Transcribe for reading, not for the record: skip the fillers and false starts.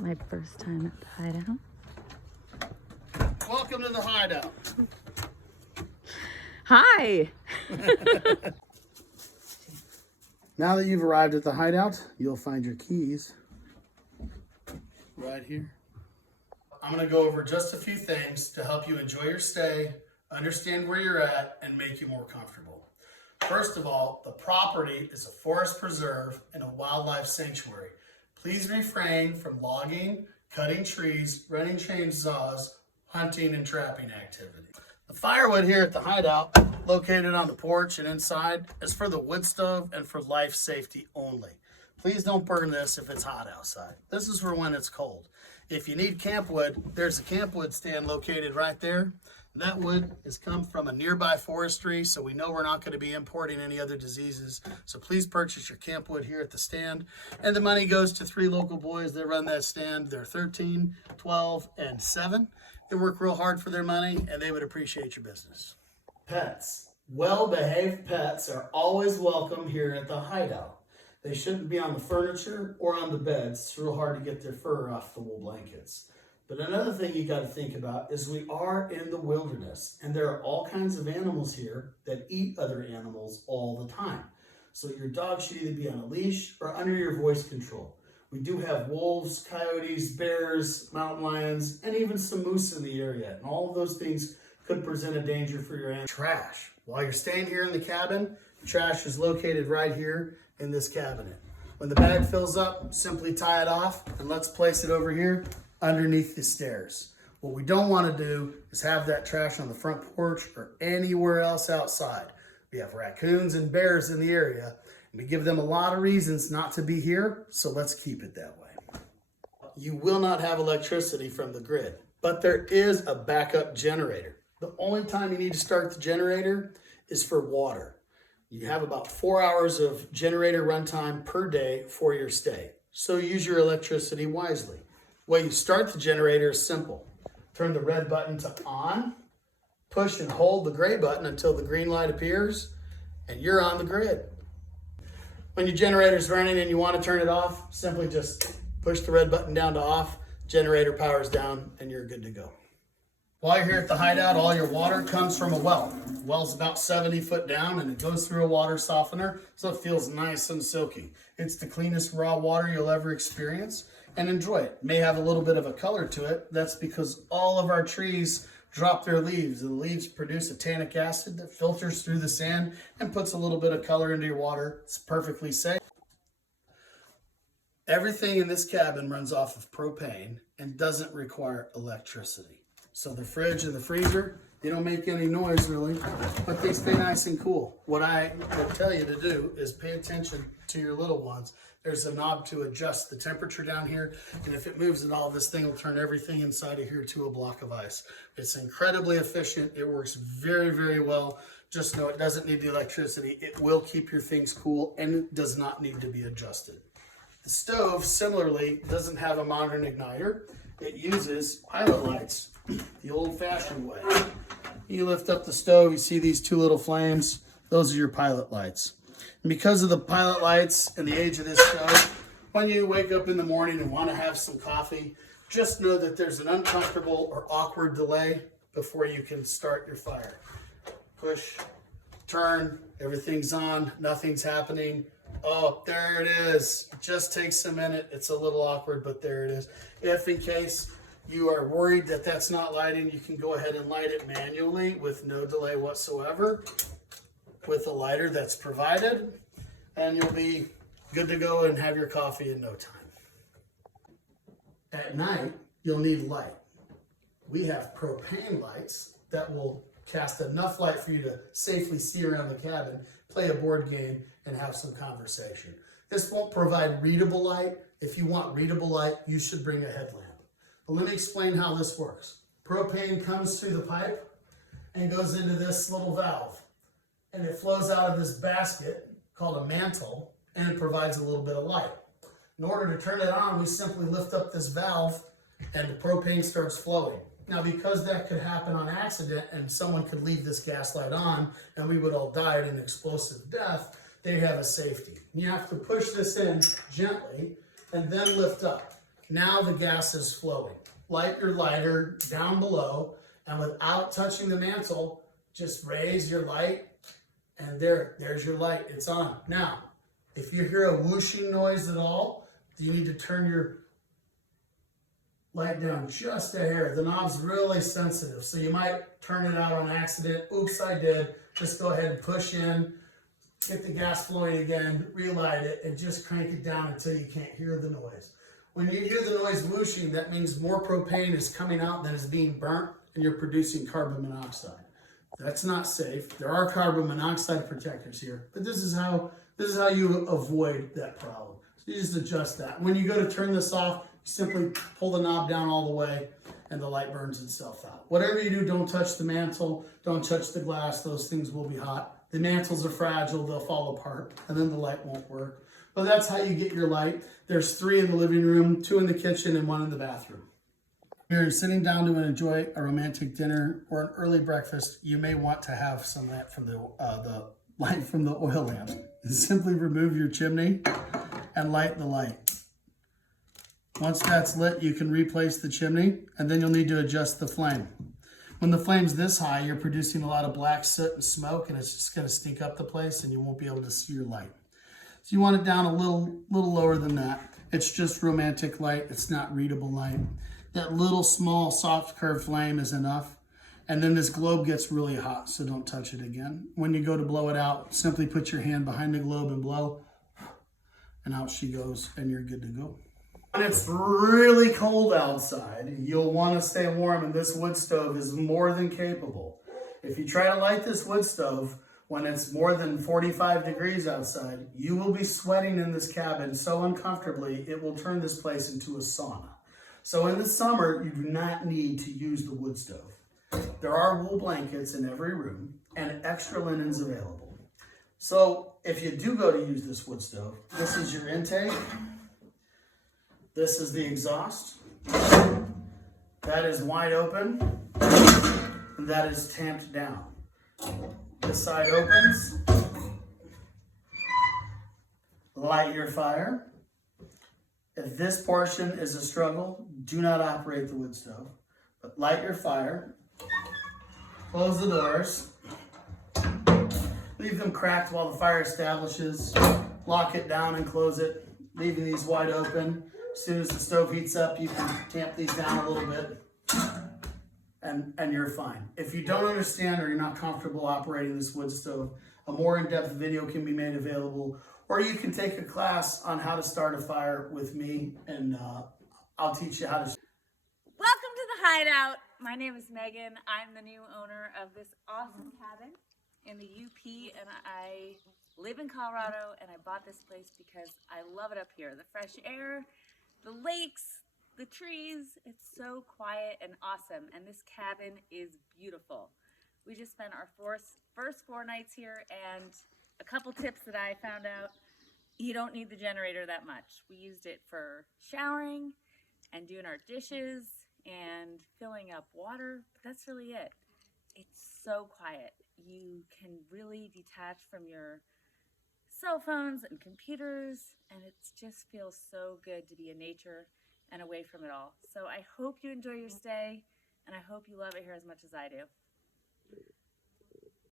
My first time at the Hideout. Welcome to the Hideout. Hi! Now that you've arrived at the Hideout, you'll find your keys right here. I'm going to go over just a few things to help you enjoy your stay, understand where you're at, and make you more comfortable. First of all, the property is a forest preserve and a wildlife sanctuary. Please refrain from logging, cutting trees, running chainsaws, hunting, and trapping activity. The firewood here at the Hideout, located on the porch and inside, is for the wood stove and for life safety only. Please don't burn this if it's hot outside. This is for when it's cold. If you need camp wood, there's a camp wood stand located right there. That wood has come from a nearby forestry, so we know we're not going to be importing any other diseases. So please purchase your camp wood here at the stand. And the money goes to 3 local boys that run that stand. They're 13, 12, and 7. They work real hard for their money, and they would appreciate your business. Pets. Well-behaved pets are always welcome here at the Hideout. They shouldn't be on the furniture or on the beds. It's real hard to get their fur off the wool blankets. But another thing you got to think about is we are in the wilderness, and there are all kinds of animals here that eat other animals all the time. So your dog should either be on a leash or under your voice control. We do have wolves, coyotes, bears, mountain lions, and even some moose in the area. And all of those things could present a danger for your animal. Trash. While you're staying here in the cabin, trash is located right here in this cabinet. When the bag fills up, simply tie it off, and let's place it over here underneath the stairs. What we don't want to do is have that trash on the front porch or anywhere else outside. We have raccoons and bears in the area, and we give them a lot of reasons not to be here, so let's keep it that way. You will not have electricity from the grid, but there is a backup generator. The only time you need to start the generator is for water. You have about 4 hours of generator runtime per day for your stay, so use your electricity wisely. The way you start the generator is simple. Turn the red button to on, push and hold the gray button until the green light appears, and you're on the grid. When your generator's running and you want to turn it off, simply just push the red button down to off, generator powers down, and you're good to go. While you're here at the Hideout, all your water comes from a well. The well's about 70 foot down, and it goes through a water softener, so it feels nice and silky. It's the cleanest raw water you'll ever experience, and enjoy it. It may have a little bit of a color to it. That's because all of our trees drop their leaves, and the leaves produce a tannic acid that filters through the sand and puts a little bit of color into your water. It's perfectly safe. Everything in this cabin runs off of propane and doesn't require electricity. So the fridge and the freezer, they don't make any noise really, but they stay nice and cool. What I would tell you to do is pay attention to your little ones. There's a knob to adjust the temperature down here, and if it moves at all, this thing will turn everything inside of here to a block of ice. It's incredibly efficient. It works very, very well. Just know it doesn't need the electricity. It will keep your things cool, and it does not need to be adjusted. The stove, similarly, doesn't have a modern igniter. It uses pilot lights the old-fashioned way. You lift up the stove, you see these 2 little flames. Those are your pilot lights. And because of the pilot lights and the age of this stove, when you wake up in the morning and want to have some coffee, just know that there's an uncomfortable or awkward delay before you can start your fire. Push, turn, everything's on, nothing's happening. Oh, there it is. It just takes a minute. It's a little awkward, but there it is. If in case you are worried that that's not lighting, you can go ahead and light it manually with no delay whatsoever with a lighter that's provided, and you'll be good to go and have your coffee in no time. At night, you'll need light. We have propane lights that will cast enough light for you to safely see around the cabin, play a board game, and have some conversation. This won't provide readable light. If you want readable light, you should bring a headlamp. But let me explain how this works. Propane comes through the pipe and goes into this little valve, and it flows out of this basket called a mantle, and it provides a little bit of light. In order to turn it on, we simply lift up this valve and the propane starts flowing. Now, because that could happen on accident and someone could leave this gas light on and we would all die at an explosive death, they have a safety. You have to push this in gently and then lift up. Now the gas is flowing. Light your lighter down below, and without touching the mantle, just raise your light, and there's your light. It's on. Now, if you hear a whooshing noise at all, you need to turn your light down just a hair. The knob's really sensitive, so you might turn it out on accident. Oops, I did. Just go ahead and push in, get the gas flowing again, relight it, and just crank it down until you can't hear the noise. When you hear the noise whooshing, that means more propane is coming out than is being burnt, and you're producing carbon monoxide. That's not safe. There are carbon monoxide protectors here, but this is how you avoid that problem. So you just adjust that. When you go to turn this off, you simply pull the knob down all the way, and the light burns itself out. Whatever you do, don't touch the mantle, don't touch the glass. Those things will be hot. The mantles are fragile, they'll fall apart, and then the light won't work. But that's how you get your light. There's 3 in the living room, 2 in the kitchen, and 1 in the bathroom. If you're sitting down to enjoy a romantic dinner or an early breakfast, you may want to have some light from the light from the oil lamp. Simply remove your chimney and light the light. Once that's lit, you can replace the chimney, and then you'll need to adjust the flame. When the flame's this high, you're producing a lot of black soot and smoke, and it's just going to stink up the place, and you won't be able to see your light. So you want it down a little lower than that. It's just romantic light. It's not readable light. That little small soft curved flame is enough. And then this globe gets really hot, so don't touch it again. When you go to blow it out, simply put your hand behind the globe and blow, and out she goes, and you're good to go. When it's really cold outside, you'll want to stay warm, and this wood stove is more than capable. If you try to light this wood stove when it's more than 45 degrees outside, you will be sweating in this cabin so uncomfortably, it will turn this place into a sauna. So in the summer, you do not need to use the wood stove. There are wool blankets in every room and extra linens available. So if you do go to use this wood stove, this is your intake. This is the exhaust. That is wide open. And that is tamped down. This side opens. Light your fire. If this portion is a struggle, do not operate the wood stove. But light your fire. Close the doors. Leave them cracked while the fire establishes. Lock it down and close it, leaving these wide open. As soon as the stove heats up, you can tamp these down a little bit, and you're fine. If you don't understand or you're not comfortable operating this wood stove, a more in-depth video can be made available, or you can take a class on how to start a fire with me, and I'll teach you how to. Welcome to the Hideout. My name is Megan. I'm the new owner of this awesome cabin in the UP, and I live in Colorado, and I bought this place because I love it up here. The fresh air, the lakes, the trees, it's so quiet and awesome, and this cabin is beautiful. We just spent our first 4 nights here, and a couple tips that I found out: you don't need the generator that much. We used it for showering and doing our dishes and filling up water, but that's really it. It's so quiet. You can really detach from your cell phones and computers, and it just feels so good to be in nature and away from it all. So I hope you enjoy your stay, and I hope you love it here as much as I do.